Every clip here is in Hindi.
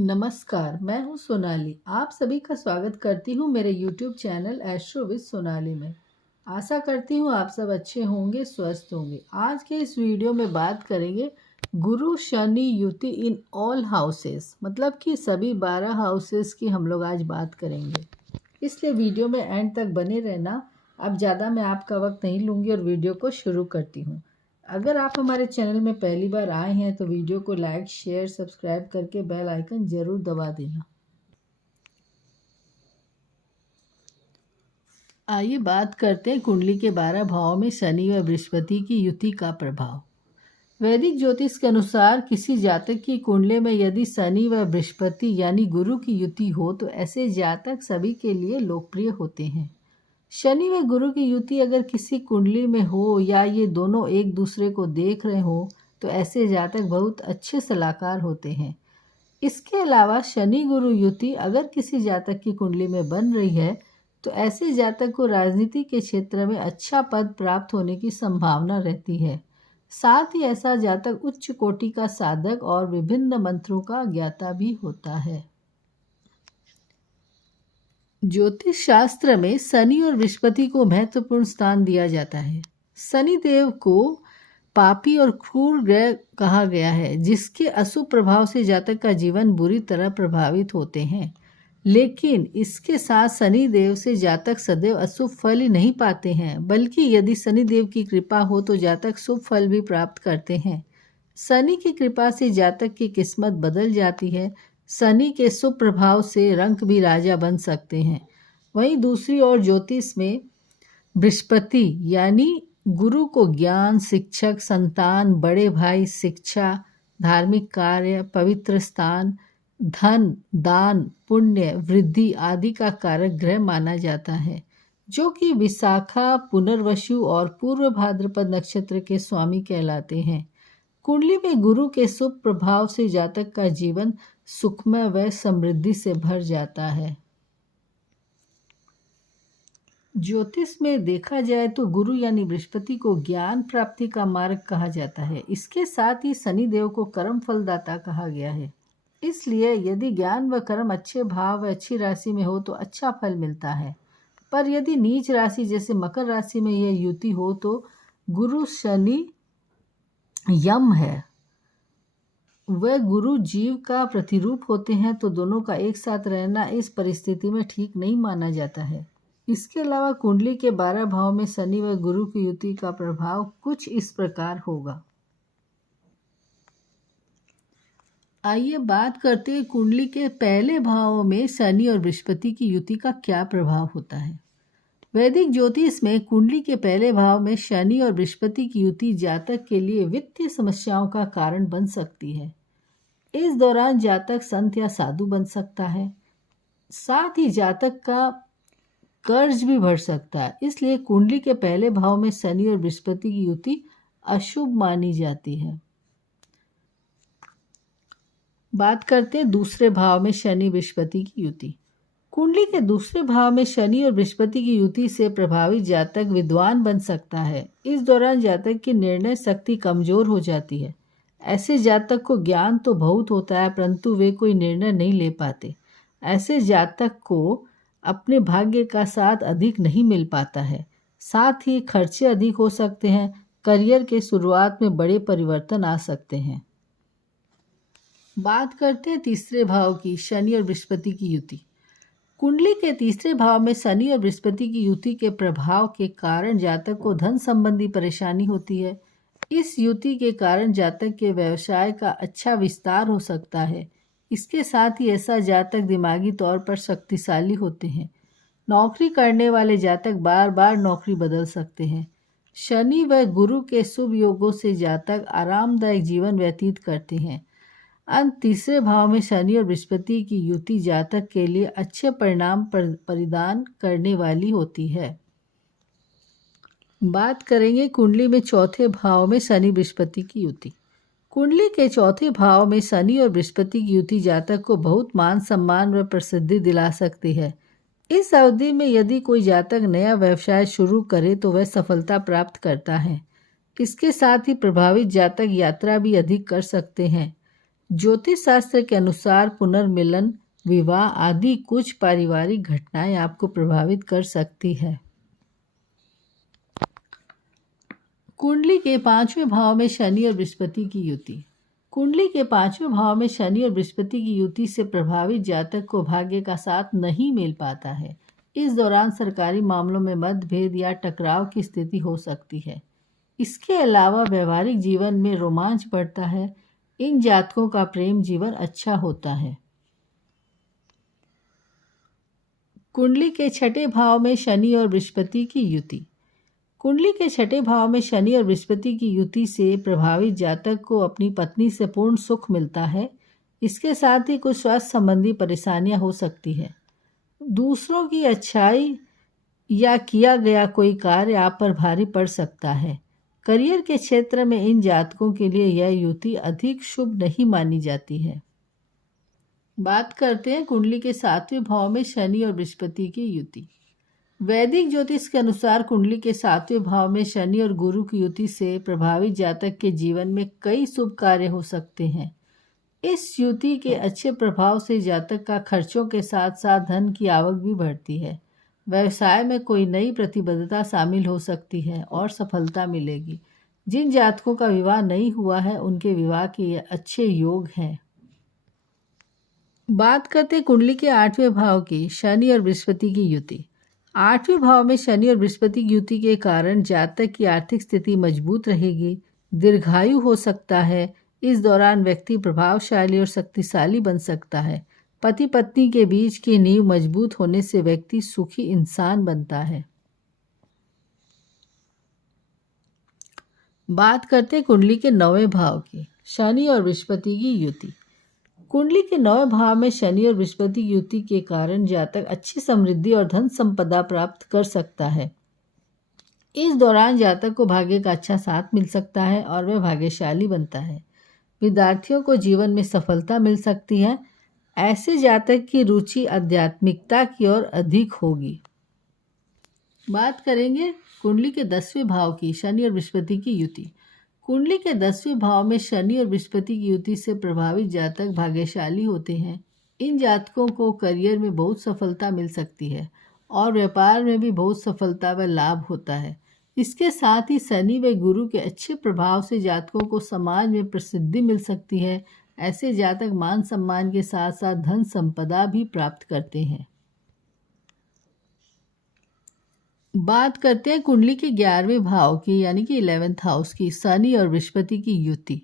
नमस्कार, मैं हूँ सोनाली। आप सभी का स्वागत करती हूँ मेरे YouTube channel astro with Sonali में। आशा करती हूँ आप सब अच्छे होंगे, स्वस्थ होंगे। आज के इस वीडियो में बात करेंगे गुरु शनि युति इन ऑल हाउसेस, मतलब कि सभी 12 हाउसेस की हम लोग आज बात करेंगे। इसलिए वीडियो में एंड तक बने रहना। अब ज़्यादा मैं आपका वक्त नहीं लूँगी और वीडियो को शुरू करती हूँ। अगर आप हमारे चैनल में पहली बार आए हैं तो वीडियो को लाइक, शेयर, सब्सक्राइब करके बेल आइकन जरूर दबा देना। आइए बात करते हैं कुंडली के 12 भावों में शनि व बृहस्पति की युति का प्रभाव। वैदिक ज्योतिष के अनुसार किसी जातक की कुंडली में यदि शनि व बृहस्पति यानी गुरु की युति हो तो ऐसे जातक सभी के लिए लोकप्रिय होते हैं। शनि व गुरु की युति अगर किसी कुंडली में हो या ये दोनों एक दूसरे को देख रहे हो तो ऐसे जातक बहुत अच्छे सलाहकार होते हैं। इसके अलावा शनि गुरु युति अगर किसी जातक की कुंडली में बन रही है तो ऐसे जातक को राजनीति के क्षेत्र में अच्छा पद प्राप्त होने की संभावना रहती है। साथ ही ऐसा जातक उच्च कोटि का साधक और विभिन्न मंत्रों का ज्ञाता भी होता है। ज्योतिष शास्त्र में शनि और बृहस्पति को महत्वपूर्ण स्थान दिया जाता है। शनि देव को पापी और क्रूर ग्रह कहा गया है, जिसके अशुभ प्रभाव से जातक का जीवन बुरी तरह प्रभावित होते हैं। लेकिन इसके साथ शनि देव से जातक सदैव अशुभ फल ही नहीं पाते हैं, बल्कि यदि शनि देव की कृपा हो तो जातक शुभ फल भी प्राप्त करते हैं। शनि की कृपा से जातक की किस्मत बदल जाती है। शनि के शुभ प्रभाव से रंक भी राजा बन सकते हैं। वहीं दूसरी ओर ज्योतिष में बृहस्पति यानी गुरु को ज्ञान, शिक्षक, संतान, बड़े भाई, शिक्षा, धार्मिक कार्य, पवित्र स्थान, धन, दान, पुण्य, वृद्धि आदि का कारक ग्रह माना जाता है, जो कि विशाखा, पुनर्वसु और पूर्व भाद्रपद नक्षत्र के स्वामी कहलाते हैं। कुंडली में गुरु के शुभ प्रभाव से जातक का जीवन सुखमय व समृद्धि से भर जाता है। ज्योतिष में देखा जाए तो गुरु यानी बृहस्पति को ज्ञान प्राप्ति का मार्ग कहा जाता है। इसके साथ ही शनि देव को कर्म फलदाता कहा गया है। इसलिए यदि ज्ञान व कर्म अच्छे भाव व अच्छी राशि में हो तो अच्छा फल मिलता है। पर यदि नीच राशि जैसे मकर राशि में यह युति हो तो गुरु शनि यम है, वह गुरु जीव का प्रतिरूप होते हैं, तो दोनों का एक साथ रहना इस परिस्थिति में ठीक नहीं माना जाता है। इसके अलावा कुंडली के 12 भाव में शनि व गुरु की युति का प्रभाव कुछ इस प्रकार होगा। आइए बात करते हैं कुंडली के पहले भाव में शनि और बृहस्पति की युति का क्या प्रभाव होता है। वैदिक ज्योतिष में कुंडली के पहले भाव में शनि और बृहस्पति की युति जातक के लिए वित्तीय समस्याओं का कारण बन सकती है। इस दौरान जातक संत या साधु बन सकता है। साथ ही जातक का कर्ज भी बढ़ सकता है। इसलिए कुंडली के पहले भाव में शनि और बृहस्पति की युति अशुभ मानी जाती है। बात करते हैं दूसरे भाव में शनि बृहस्पति की युति। कुंडली के दूसरे भाव में शनि और बृहस्पति की युति से प्रभावित जातक विद्वान बन सकता है। इस दौरान जातक की निर्णय शक्ति कमजोर हो जाती है। ऐसे जातक को ज्ञान तो बहुत होता है, परंतु वे कोई निर्णय नहीं ले पाते। ऐसे जातक को अपने भाग्य का साथ अधिक नहीं मिल पाता है। साथ ही खर्चे अधिक हो सकते हैं। करियर के शुरुआत में बड़े परिवर्तन आ सकते हैं। बात करते हैं तीसरे भाव की, शनि और बृहस्पति की युति। कुंडली के तीसरे भाव में शनि और बृहस्पति की युति के प्रभाव के कारण जातक को धन संबंधी परेशानी होती है। इस युति के कारण जातक के व्यवसाय का अच्छा विस्तार हो सकता है। इसके साथ ही ऐसा जातक दिमागी तौर पर शक्तिशाली होते हैं। नौकरी करने वाले जातक बार बार नौकरी बदल सकते हैं। शनि व गुरु के शुभ योगों से जातक आरामदायक जीवन व्यतीत करते हैं। अंत तीसरे भाव में शनि और बृहस्पति की युति जातक के लिए अच्छे परिणाम प्रदान करने वाली होती है। बात करेंगे कुंडली में चौथे भाव में शनि बृहस्पति की युति। कुंडली के चौथे भाव में शनि और बृहस्पति की युति जातक को बहुत मान सम्मान व प्रसिद्धि दिला सकती है। इस अवधि में यदि कोई जातक नया व्यवसाय शुरू करे तो वह सफलता प्राप्त करता है। इसके साथ ही प्रभावित जातक यात्रा भी अधिक कर सकते हैं। ज्योतिष शास्त्र के अनुसार पुनर्मिलन, विवाह आदि कुछ पारिवारिक घटनाएं आपको प्रभावित कर सकती है। कुंडली के 5वें भाव में शनि और बृहस्पति की युति। कुंडली के 5वें भाव में शनि और बृहस्पति की युति से प्रभावित जातक को भाग्य का साथ नहीं मिल पाता है। इस दौरान सरकारी मामलों में मतभेद या टकराव की स्थिति हो सकती है। इसके अलावा व्यवहारिक जीवन में रोमांच बढ़ता है। इन जातकों का प्रेम जीवन अच्छा होता है। कुंडली के 6ठे भाव में शनि और बृहस्पति की युति। कुंडली के 6ठे भाव में शनि और बृहस्पति की युति से प्रभावित जातक को अपनी पत्नी से पूर्ण सुख मिलता है। इसके साथ ही कुछ स्वास्थ्य संबंधी परेशानियां हो सकती है। दूसरों की अच्छाई या किया गया कोई कार्य आप पर भारी पड़ सकता है। करियर के क्षेत्र में इन जातकों के लिए यह युति अधिक शुभ नहीं मानी जाती है। बात करते हैं कुंडली के 7वें भाव में शनि और बृहस्पति की युति। वैदिक ज्योतिष के अनुसार कुंडली के 7वें भाव में शनि और गुरु की युति से प्रभावित जातक के जीवन में कई शुभ कार्य हो सकते हैं। इस युति के अच्छे प्रभाव से जातक का खर्चों के साथ साथ धन की आवक भी बढ़ती है। व्यवसाय में कोई नई प्रतिबद्धता शामिल हो सकती है और सफलता मिलेगी। जिन जातकों का विवाह नहीं हुआ है उनके विवाह के अच्छे योग हैं। बात करते कुंडली के 8वें भाव की शनि और बृहस्पति की युति। 8वें भाव में शनि और बृहस्पति की युति के कारण जातक की आर्थिक स्थिति मजबूत रहेगी, दीर्घायु हो सकता है। इस दौरान व्यक्ति प्रभावशाली और शक्तिशाली बन सकता है। पति पत्नी के बीच की नींव मजबूत होने से व्यक्ति सुखी इंसान बनता है। बात करते कुंडली के 9वें भाव की शनि और बृहस्पति की युति। कुंडली के 9वें भाव में शनि और बृहस्पति की युति के कारण जातक अच्छी समृद्धि और धन संपदा प्राप्त कर सकता है। इस दौरान जातक को भाग्य का अच्छा साथ मिल सकता है और वह भाग्यशाली बनता है। विद्यार्थियों को जीवन में सफलता मिल सकती है। ऐसे जातक की रुचि आध्यात्मिकता की ओर अधिक होगी। बात करेंगे कुंडली के 10वें भाव की शनि और बृहस्पति की युति। कुंडली के 10वें भाव में शनि और बृहस्पति की युति से प्रभावित जातक भाग्यशाली होते हैं। इन जातकों को करियर में बहुत सफलता मिल सकती है और व्यापार में भी बहुत सफलता व लाभ होता है। इसके साथ ही शनि व गुरु के अच्छे प्रभाव से जातकों को समाज में प्रसिद्धि मिल सकती है। ऐसे जातक मान सम्मान के साथ साथ धन संपदा भी प्राप्त करते हैं। बात करते हैं कुंडली के 11वें भाव की यानी कि 11th हाउस की शनि और बृहस्पति की युति।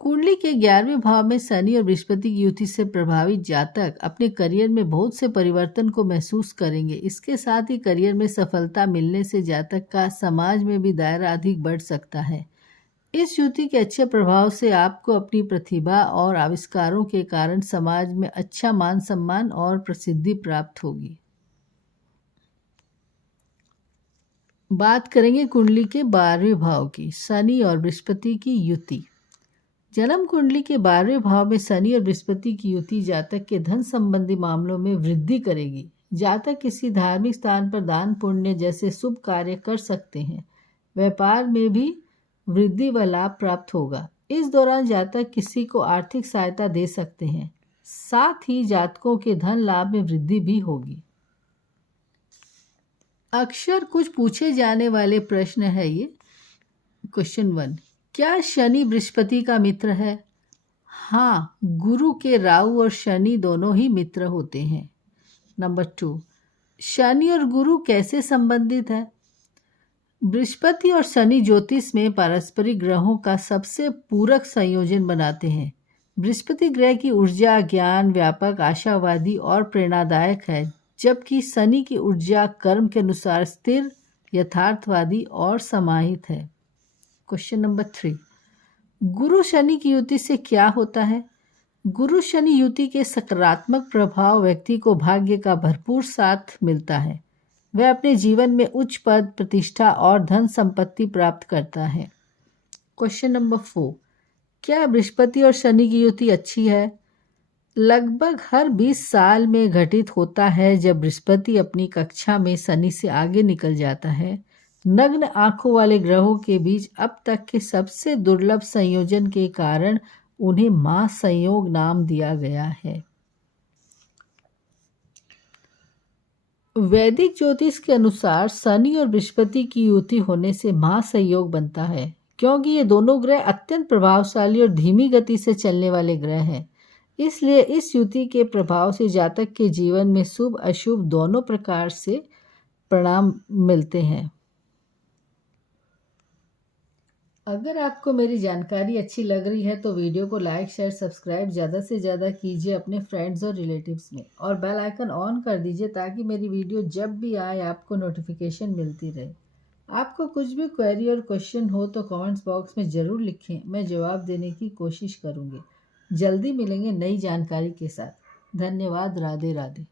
कुंडली के 11वें भाव में शनि और बृहस्पति की युति से प्रभावित जातक अपने करियर में बहुत से परिवर्तन को महसूस करेंगे। इसके साथ ही करियर में सफलता मिलने से जातक का समाज में भी दायरा अधिक बढ़ सकता है। इस युति के अच्छे प्रभाव से आपको अपनी प्रतिभा और आविष्कारों के कारण समाज में अच्छा मान सम्मान और प्रसिद्धि प्राप्त होगी। बात करेंगे कुंडली के 12वें भाव की शनि और बृहस्पति की युति। जन्म कुंडली के 12वें भाव में शनि और बृहस्पति की युति जातक के धन संबंधी मामलों में वृद्धि करेगी। जातक किसी धार्मिक स्थान पर दान पुण्य जैसे शुभ कार्य कर सकते हैं। व्यापार में भी वृद्धि व लाभ प्राप्त होगा। इस दौरान जातक किसी को आर्थिक सहायता दे सकते हैं। साथ ही जातकों के धन लाभ में वृद्धि भी होगी। अक्सर कुछ पूछे जाने वाले प्रश्न है ये। क्वेश्चन 1, क्या शनि बृहस्पति का मित्र है? हाँ, गुरु के राहु और शनि दोनों ही मित्र होते हैं। नंबर 2, शनि और गुरु कैसे संबंधित है? बृहस्पति और शनि ज्योतिष में पारस्परिक ग्रहों का सबसे पूरक संयोजन बनाते हैं। बृहस्पति ग्रह की ऊर्जा ज्ञान, व्यापक, आशावादी और प्रेरणादायक है, जबकि शनि की ऊर्जा कर्म के अनुसार स्थिर, यथार्थवादी और समाहित है। क्वेश्चन नंबर 3, गुरु शनि की युति से क्या होता है? गुरु शनि युति के सकारात्मक प्रभाव व्यक्ति को भाग्य का भरपूर साथ मिलता है। वह अपने जीवन में उच्च पद, प्रतिष्ठा और धन संपत्ति प्राप्त करता है। क्वेश्चन नंबर 4, क्या बृहस्पति और शनि की युति अच्छी है? लगभग हर 20 साल में घटित होता है जब बृहस्पति अपनी कक्षा में शनि से आगे निकल जाता है। नग्न आंखों वाले ग्रहों के बीच अब तक के सबसे दुर्लभ संयोजन के कारण उन्हें महासंयोग नाम दिया गया है। वैदिक ज्योतिष के अनुसार शनि और बृहस्पति की युति होने से महासंयोग बनता है, क्योंकि ये दोनों ग्रह अत्यंत प्रभावशाली और धीमी गति से चलने वाले ग्रह हैं। इसलिए इस युति के प्रभाव से जातक के जीवन में शुभ अशुभ दोनों प्रकार से परिणाम मिलते हैं। अगर आपको मेरी जानकारी अच्छी लग रही है तो वीडियो को लाइक शेयर सब्सक्राइब ज़्यादा से ज़्यादा कीजिए अपने फ्रेंड्स और रिलेटिव्स में, और बेल आइकन ऑन कर दीजिए ताकि मेरी वीडियो जब भी आए आपको नोटिफिकेशन मिलती रहे। आपको कुछ भी क्वेरी और क्वेश्चन हो तो कमेंट्स बॉक्स में ज़रूर लिखें, मैं जवाब देने की कोशिश करूँगी। जल्दी मिलेंगे नई जानकारी के साथ। धन्यवाद। राधे राधे।